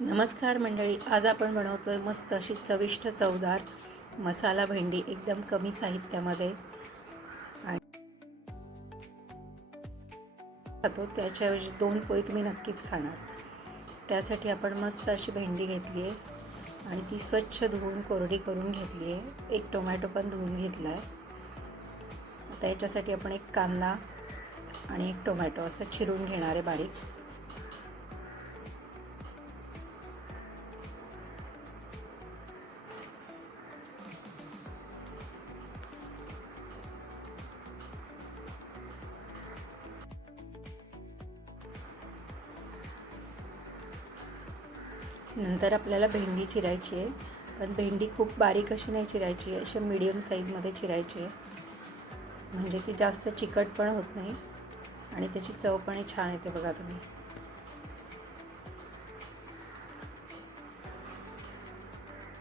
नमस्कार मंडळी, आज आपण बनवतोय मस्त अशी चविष्ट चवदार मसाला भेंडी एकदम कमी साहित्यामध्ये आणि खातो. त्याच्याऐवजी 2 पोळी तुम्ही नक्कीच खाणार. त्यासाठी आपण मस्त अशी भेंडी घेतली आहे आणि ती स्वच्छ धुवून कोरडी करून घेतली आहे. एक टोमॅटो पण धुवून घेतला आहे. आता याच्यासाठी आपण एक कांदा आणि एक टोमॅटो असं चिरून घेणार आहे बारीक. नंतर आपल्याला भेंडी चिरायची आहे, पण भेंडी खूप बारीक अशी नाही चिरायची आहे, अशी मीडियम साईजमध्ये चिरायची आहे. म्हणजे ती जास्त चिकट पण होत नाही आणि त्याची चव पण छान येते. बघा तुम्ही,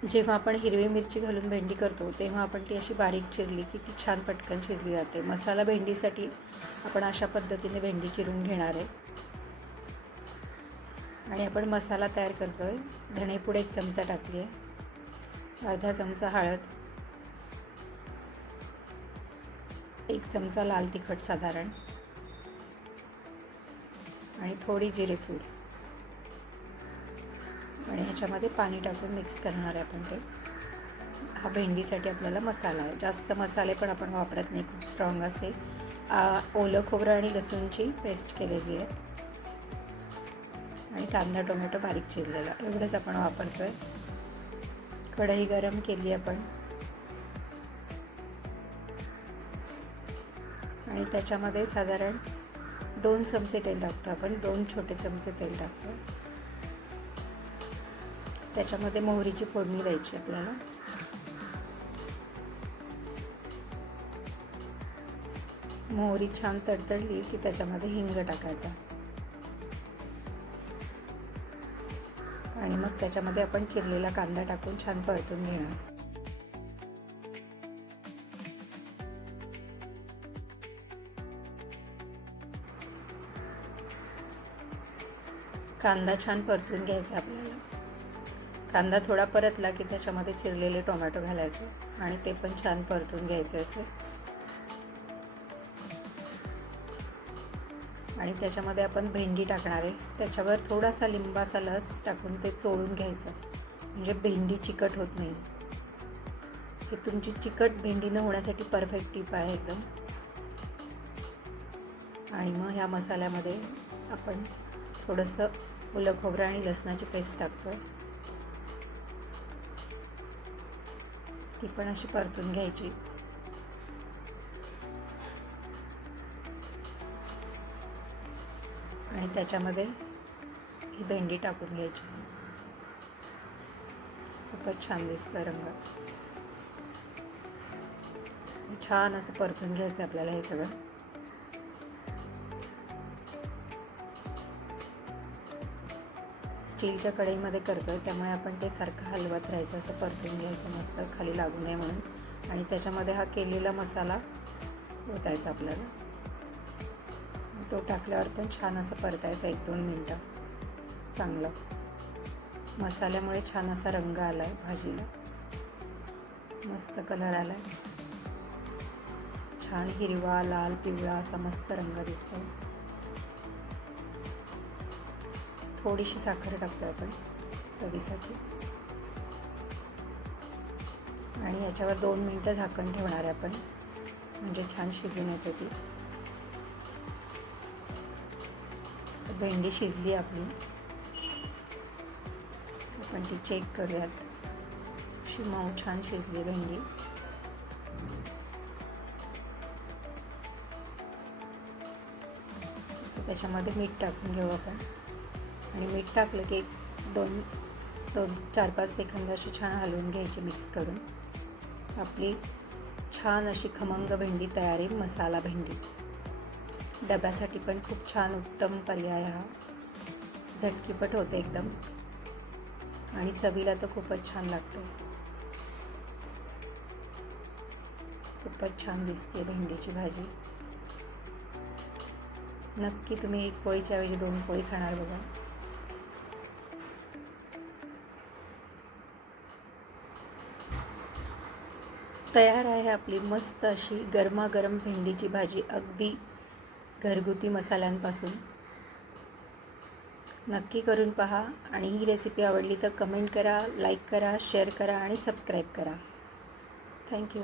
जेव्हा आपण हिरवी मिरची घालून भेंडी करतो तेव्हा आपण ती अशी बारीक चिरली की ती छान पटकन शिजली जाते. मसाला भेंडीसाठी आपण अशा पद्धतीने भेंडी चिरून घेणार आहे. आणि आपण मसाला तयार करतो आहे. धणेपूड 1 चमचा टाकली आहे, अर्धा चमचा हळद, 1 चमचा लाल तिखट साधारण, आणि थोडी जिरेपूड, आणि ह्याच्यामध्ये पाणी टाकून मिक्स करणार आहे आपण ते. हा भेंडीसाठी आपल्याला मसाला आहे. जास्त मसाले पण आपण वापरत नाही, खूप स्ट्रॉंग असे. ओलं खोबरं आणि लसूणची पेस्ट केलेली आहे आणि कांदा टोमॅटो बारीक चिरलेला, एवढंच आपण वापरतो आहे. कढई गरम केली आपण आणि त्याच्यामध्ये साधारण 2 चमचे तेल टाकतो आपण. 2 छोटे चमचे तेल टाकतो. त्याच्यामध्ये मोहरीची फोडणी द्यायची आपल्याला. मोहरी छान तडतडली की त्याच्यामध्ये हिंग टाकायचा आणि मग त्याच्यामध्ये आपण चिरलेला कांदा टाकून छान परतून घेणार. कांदा छान परतून घ्यायचा आपल्याला. कांदा थोडा परतला की त्याच्यामध्ये चिरलेले टोमॅटो घालायचे आणि ते पण छान परतून घ्यायचे असे. आणि त्याच्यामध्ये आपण भेंडी टाकणार आहे. त्याच्यावर थोडासा लिंबाचा रस टाकून ते चोळून घ्यायचं, म्हणजे भेंडी चिकट होत नाही. हे तुमची चिकट भेंडी न होण्यासाठी परफेक्ट टिप आहे एकदम. आणि मग ह्या मसाल्यामध्ये आपण थोडंसं ओलं खोबरं आणि लसणाची पेस्ट टाकतो. ती पण अशी परतून घ्यायची. आणि त्याच्यामध्ये ही भेंडी टाकून घ्यायची. खूपच छान दिसतं रंग. छान असं परतून घ्यायचं आपल्याला हे सगळं. स्टीलच्या कढईमध्ये करतोय त्यामुळे आपण ते सारखं हलवत राहायचं, असं परतून घ्यायचं मस्त, खाली लागू नये म्हणून. आणि त्याच्यामध्ये हा केलेला मसाला ओतायचा आपल्याला. तो टाकल्यावर पण छान असं परतायचं 1-2 मिनटं चांगलं. मसाल्यामुळे छान असा रंग आला आहे भाजीला, मस्त कलर आला आहे. छान हिरवा, लाल, पिवळा असा मस्त रंग दिसतो. थोडीशी साखर टाकतो आपण चवीसाठी. आणि याच्यावर 2 मिनटं झाकण ठेवणार आहे आपण, म्हणजे छान शिजून येते ती. भेंडी शिजली आपली, आपण ती चेक करूयात. अशी मऊ छान शिजली भेंडी. त्याच्यामध्ये मीठ टाकून घेऊ आपण. आणि मीठ टाकलं की 4-5 सेकंद अशी छान हलवून घ्यायची मिक्स करून. आपली छान अशी खमंग भेंडी तयार आहे. मसाला भेंडी डब्यासाठी पण खूप छान उत्तम पर्याय हा. झटकीपट होते एकदम आणि चवीला तर खूपच छान लागते. खूपच छान दिसते भेंडीची भाजी. नक्की तुम्ही 1 पोळीच्या ऐवजी 2 पोळी खाणार बघा. तयार आहे आपली मस्त अशी गरमागरम भेंडीची भाजी, अगदी घरगुती मसाल्यांपासून. नक्की करून पहा आणि ही रेसिपी आवडली तर कमेंट करा, लाईक करा, शेअर करा आणि सबस्क्राईब करा. थँक्यू.